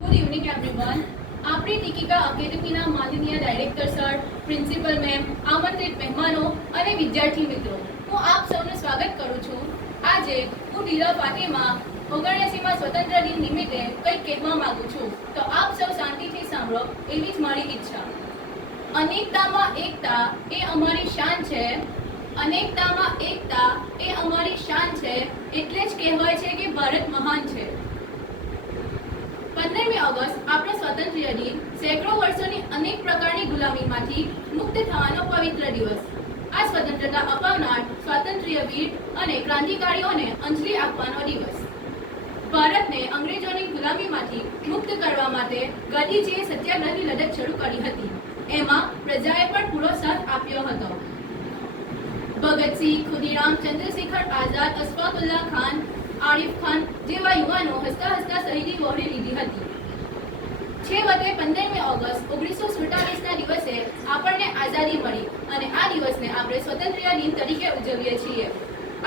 Good evening everyone. આપણી ટીકિકા એકેડમીના માનનીય director sir, principal ma'am, આમંત્રિત મહેમાનો અને વિદ્યાર્થી મિત્રો, હું આપ સૌનું સ્વાગત કરું છું. આજે હું ડીરા ફાટેમાં 79મા સ્વતંત્ર દિન નિમિત્તે કંઈક કહેવા માંગુ છું, તો આપ સૌ શાંતિથી સાંભળો એવી જ મારી ઈચ્છા. અનેકતામાં એકતા એ અમારી શાન છે. અનેકતામાં એકતા એ અમારી શાન છે. એટલે જ કહેવાય છે કે ભારત મહાન છે. 15મી ઓગસ્ટ આપણો સ્વાતંત્ર્ય દિન સેંકડો વર્ષોની અનેક પ્રકારની ગુલામીમાંથી મુક્ત થવાનો પવિત્ર દિવસ. આ સ્વતંત્રતા અપાવનાર સ્વાતંત્ર્ય વીર અને ક્રાંતિકારીઓને અંજલિ આપવાનો દિવસ. ભારતને અંગ્રેજોની ગુલામીમાંથી મુક્ત કરવા માટે ગાંધીજીએ સત્યાગ્રહની લડત શરૂ કરી હતી. એમાં પ્રજાએ પણ પૂરો સાથ આપ્યો હતો. ભગતસિંહ, ખુદીરામ, ચંદ્રશેખર આઝાદ, અશફાકુલ્લાહ ખાન, આરિફ ખાન જેવા યુવાનો હસતા હસતા શહીદી વહોરી લીધી હતી. છેવટે 15મી ઓગસ્ટ 1947ના દિવસે આપણને આઝાદી મળી અને આ દિવસને આપણે સ્વતંત્રતા દિન તરીકે ઉજવીએ છીએ.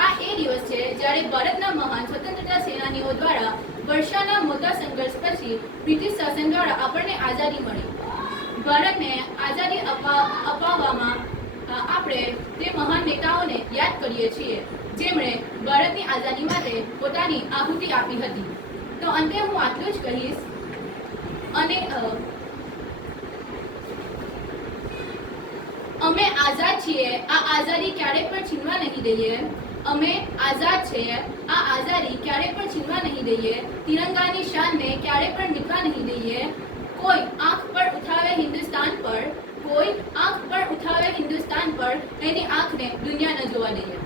આ એ દિવસ છે જ્યારે ભારતના મહાન સ્વતંત્રતા સેનાનીઓ દ્વારા વર્ષોના મોટા સંઘર્ષ પછી બ્રિટિશ શાસન દ્વારા આપણને આઝાદી મળી. ભારતને આઝાદી અપાવવામાં આપણે તે મહાન નેતાઓને યાદ કરીએ છીએ જેમણે ભારતની આઝાદી માટે પોતાની આહુતિ આપી હતી. તો અંતે હું આટલું જ કહીશ અને અમે આઝાદ છીએ. આ આઝાદી ક્યારેય પણ છીનવા નહીં દઈએ. અમે આઝાદ છીએ. આ આઝાદી ક્યારેય પણ છીનવા નહીં દઈએ. તિરંગાની શાનને ક્યારેય પણ મીટવા નહીં દઈએ. કોઈ આંખ પર ઉઠાવે હિન્દુસ્તાન પર, કોઈ આંખ પર ઉઠાવે હિન્દુસ્તાન પર, એની આંખને દુનિયા ન જોવા દઈએ.